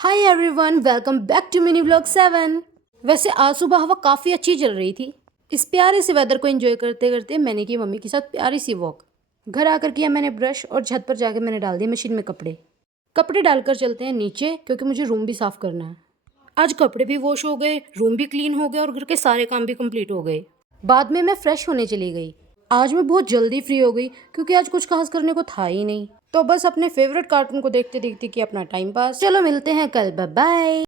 Hi everyone, welcome back to mini vlog 7। वैसे आज सुबह हवा काफ़ी अच्छी चल रही थी। इस प्यारे से वेदर को एंजॉय करते करते मैंने की मम्मी के साथ प्यारी सी वॉक। घर आकर किया मैंने ब्रश और छत पर जाकर मैंने डाल दिए मशीन में कपड़े डालकर चलते हैं नीचे क्योंकि मुझे रूम भी साफ़ करना है। आज कपड़े भी वॉश हो गए, रूम भी क्लीन हो गया और घर के सारे काम भी कंप्लीट हो गए। बाद में मैं फ्रेश होने चली गई। आज मैं बहुत जल्दी फ्री हो गई क्योंकि आज कुछ खास करने को था ही नहीं, तो बस अपने फेवरेट कार्टून को देखते देखते किया अपना टाइम पास। चलो मिलते हैं कल, बाय बाय।